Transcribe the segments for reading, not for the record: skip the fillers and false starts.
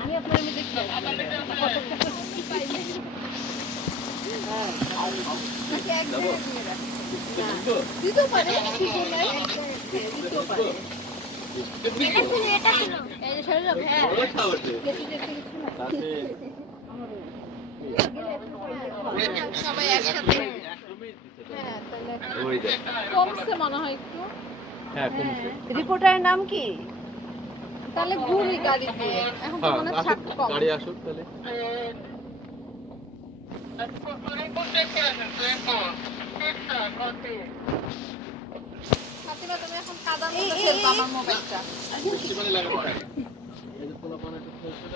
আমি আপনার মধ্যে সবাই একসাথে কমছে মনে হয় একটু। হ্যাঁ কমছে। রিপোর্টারের নাম কি? তাহলে ঘুরি গাড়ি দিয়ে, এখন তো মনে হয় কম। গাড়ি আসুক তাহলে। ফাতিমা তুমি এখন কাদার মধ্যে ফেলবা আমার মোবাইলটা। মানে লাগাতে থাকে। এই যে পোলা পানা একটু ফেলছে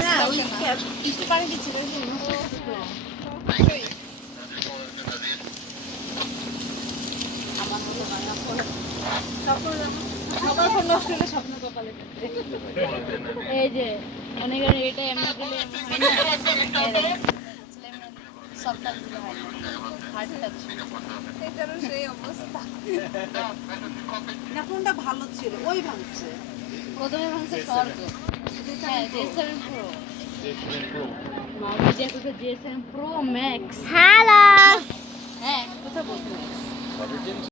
না ওই কিছু পানি দিচ্ছিল আমার মতো সবার ফোন নষ্ট হলে স্বপ্ন কপালে এই যে মনে করেন এটা এমনি দিলে হয় না সবটা দিলে হয় হার্ট টাচ এটারও সেই অবস্থা না কোনটা ভালো ছিল ওই ভাঙছে প্রথমে ভাঙছে স্বর্গ হ্যাঁ J7 Pro মাউস দিয়ে কোথাও J7 Pro Max হ্যালো হ্যাঁ কোথাও বলতে